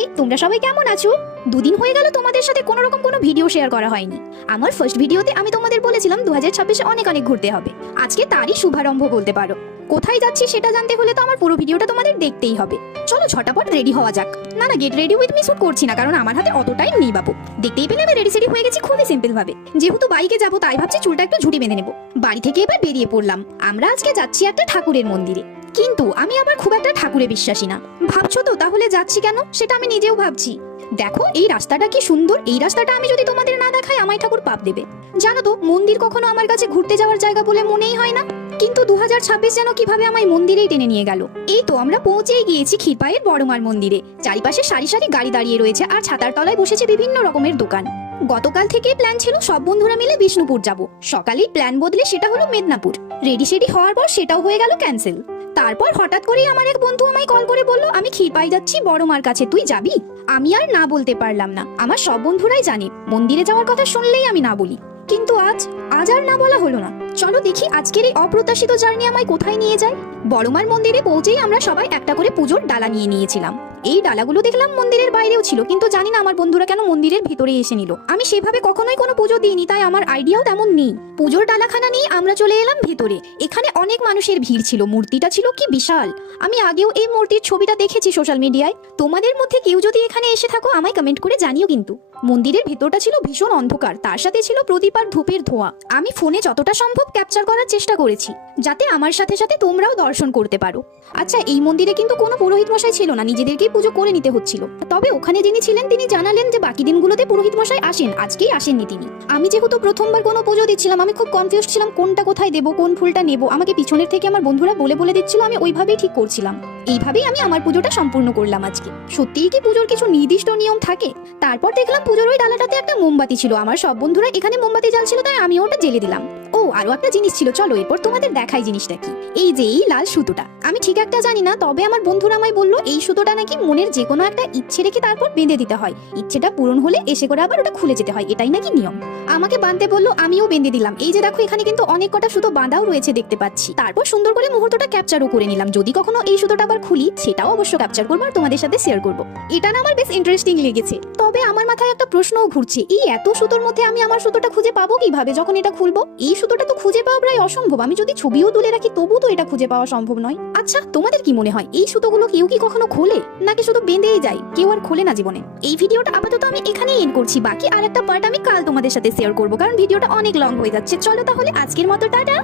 High, তোমরা সবাই কেমন আছো? দুদিন হয়ে গেল তোমাদের সাথে কোনো রকম কোনো ভিডিও শেয়ার করা হয়নি। আমার ফার্স্ট ভিডিওতে আমি তোমাদের বলেছিলাম 2026-এ অনেক অনেক ঘুরতে হবে। আজকে তারই শুভারম্ভ বলতে পারো। কোথায় যাচ্ছি সেটা জানতে হলে তো আমার পুরো ভিডিওটা তোমাদের দেখতেই হবে। চলো ঝটাপট রেডি হওয়া যাক। না না, get ready with me shoot করছি না, কারণ আমার হাতে অত টাইম নেই বাবু। দেখতেই পেলে আমি রেডি সেডি হয়ে গেছি খুবই সিম্পল ভাবে। যেহেতু বাইকে যাবো তাই ভাবছি চুলটা একটু ঝুটি বেঁধে নেবো। বাড়ি থেকে এবার বেরিয়ে পড়লাম। আমরা আজকে যাচ্ছি একটা ঠাকুরের মন্দিরে, কিন্তু আমি আবার খুব একটা ঠাকুরে বিশ্বাসী না। ভাবছো তো তাহলে যাচ্ছি কেন? সেটা আমি নিজেও ভাবছি। দেখো এই রাস্তাটা কি সুন্দর। এই রাস্তাটা আমি যদি তোমাদের না দেখাই আমায় ঠাকুর পাপ দেবে। জানো তো, মন্দির কখনো আমার কাছে ঘুরতে যাওয়ার জায়গা বলে মনেই হয় না, কিন্তু 2026 যেন কিভাবে আমায় মন্দিরেই টেনে নিয়ে গেল। এই তো আমরা পৌঁছেই গিয়েছি ক্ষীরপাইয়ের বড়মার মন্দিরে। চারিপাশে সারি সারি গাড়ি দাঁড়িয়ে রয়েছে, আর ছাতার তলায় বসেছে বিভিন্ন রকমের দোকান। গতকাল থেকেই প্ল্যান ছিল সব বন্ধুরা মিলে বিষ্ণুপুর যাব। সকালেই প্ল্যান বদলে সেটা হলো মেদিনীপুর। রেডি সেডি হওয়ার পর সেটাও হয়ে গেল ক্যান্সেল। তারপর হঠাৎ করেই আমার এক বন্ধু আমায় কল করে বলল, আমি ক্ষীরপাই যাচ্ছি বড়মার কাছে, তুই যাবি? আমি আর না বলতে পারলাম না। আমার সব বন্ধুরাই জানে মন্দিরে যাওয়ার কথা শুনলেই আমি না বলি, কিন্তু আজ আর না বলা হলো না। চলো দেখি আজকের এই অপ্রত্যাশিত জার্নি আমায় কোথায় নিয়ে যায়। বড়মার মন্দিরে পৌঁছেই আমরা সবাই একটা করে পুজোর ডালা নিয়ে নিয়েছিলাম। এই ডালাগুলো দেখলাম মন্দিরের বাইরেও ছিল, কিন্তু জানি না আমার বন্ধুরা কেন মন্দিরের ভিতরে এসে নিল। আমি সেভাবে কখনোই কোনো পুজো দিইনি, তাই আমার আইডিয়াও তেমন নেই। পুজোর ডালাখানা নিয়ে আমরা চলে এলাম ভিতরে। এখানে অনেক মানুষের ভিড় ছিল। মূর্তিটা ছিল কি বিশাল। আমি আগেও এই মূর্তির ছবিটা দেখেছি সোশ্যাল মিডিয়ায়। তোমাদের মধ্যে কেউ যদি এখানে এসে থাকো আমায় কমেন্ট করে জানিও কিন্তু। মন্দিরের ভেতরটা ছিল ভীষণ অন্ধকার, তার সাথে ছিল প্রদীপ আর ধূপের ধোঁয়া। আমি ফোনে যতটা সম্ভব ক্যাপচার করার চেষ্টা করেছি, যাতে আমার সাথে সাথে তোমরাও দর্শন করতে পারো। আচ্ছা, এই মন্দিরে কিন্তু কোনো পুরোহিত মশাই ছিল না, নিজেদেরকেই পুজো করে নিতে হচ্ছিল। তবে ওখানে যিনি ছিলেন তিনি জানালেন যে বাকি দিনগুলোতে পুরোহিত মশাই আসেন, আজকেই আসেননি তিনি। আমি যেহেতু প্রথমবার কোনো পুজো দিচ্ছিলাম, আমি খুব কনফিউজ ছিলাম কোনটা কোথায় দেবো, কোন ফুলটা নেবো। আমাকে পিছনের থেকে আমার বন্ধুরা বলে দিচ্ছিল, আমি ওইভাবেই ঠিক করছিলাম। এইভাবেই আমি আমার পুজোটা সম্পূর্ণ করলাম আজকে। সত্যিই কি পুজোর কিছু নির্দিষ্ট নিয়ম থাকে? তারপর দেখলাম পুজোর ওই ডালাটাতে একটা মোমবাতি ছিল। আমার সব বন্ধুরা এখানে মোমবাতি জ্বালছিল, তাই আমিও ওটা জ্বেলে দিলাম। ও, আরো একটা জিনিস ছিল, চলো এরপর তোমাদের দেখাই জিনিসটা কি। এই যে এই লাল সুতোটা, আমি ঠিক একটা জানি না, তবে আমার বন্ধুরা আমায় বললো এই সুতোটা নাকি মনের যে কোনো একটা ইচ্ছে রেখে তারপর বেঁধে দিতে হয়। ইচ্ছেটা পূরণ হলে এসে করে আবার ওটা খুলে যেতে হয়, এটাই নাকি নিয়ম। আমাকে বাঁধতে বললো, আমিও বেঁধে দিলাম। এই যে দেখো এখানে কিন্তু অনেক কটা সুতো বাঁধাও রয়েছে দেখতে পাচ্ছি। তারপর সুন্দর করে মুহূর্তটা ক্যাপচারও করে নিলাম। যদি কখনো এই সুতোটা আবার খুলি সেটাও অবশ্য ক্যাপচার করবো আর তোমাদের সাথে শেয়ার করবো। এটা না আমার বেশ ইন্টারেস্টিং লেগেছে। তবে আমার মাথায় একটা প্রশ্নও ঘুরছে, এই এত সুতোর মধ্যে আমি আমার সুতোটা খুঁজে পাবো কিভাবে যখন এটা খুলবো? এই সুতোটা তো খুঁজে পাওয়া প্রায় অসম্ভব। আমি যদি ছবিও তুলে রাখি তবু তো এটা খুঁজে পাওয়া সম্ভব নয়। আচ্ছা, তোমাদের কি মনে হয় এই সুতোগুলো কেউ কি কখনো খোলে, নাকি শুধু বেঁধেই যায়, কেউ আর খোলে না জীবনে? এই ভিডিওটা আপাতত আমি এখানেই এন্ড করছি। বাকি আর একটা পার্ট আমি কাল তোমাদের সাথে শেয়ার করবো, কারণ ভিডিওটা অনেক লং হয়ে যাচ্ছে। চলো তাহলে আজকের মতো টাটা।